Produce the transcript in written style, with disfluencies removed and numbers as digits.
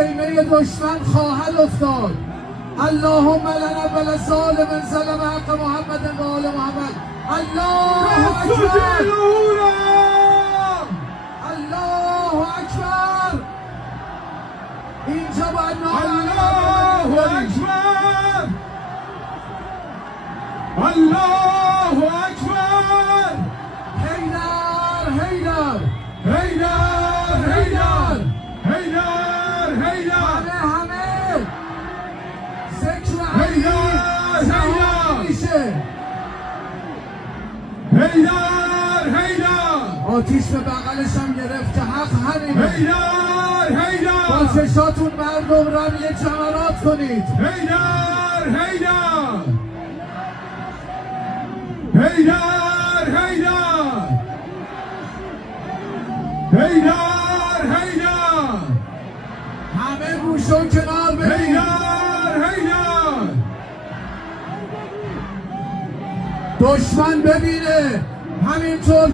خیمه دشمن خواهد افتاد. اللهم لنا ولظالم ظلم حق محمد و آل محمد. الله اکبر، الله اکبر. اینجا باید الله اکبر، الله اکبر. حیدر حیدر حیدر حیدر حیدر حیدر. همه ذکر علی حیدر زمان میشه. حیدر حیدر. آتیش به بغلش هم گرفت که حق همینه. حیدر حیدر. با چشاتون مردم رمی جمرات کنید. حیدر حیدر حیدر حیدر حیدر حیدر. همه گوشو کنار برید. حیدر حیدر. دشمن ببینه همینطور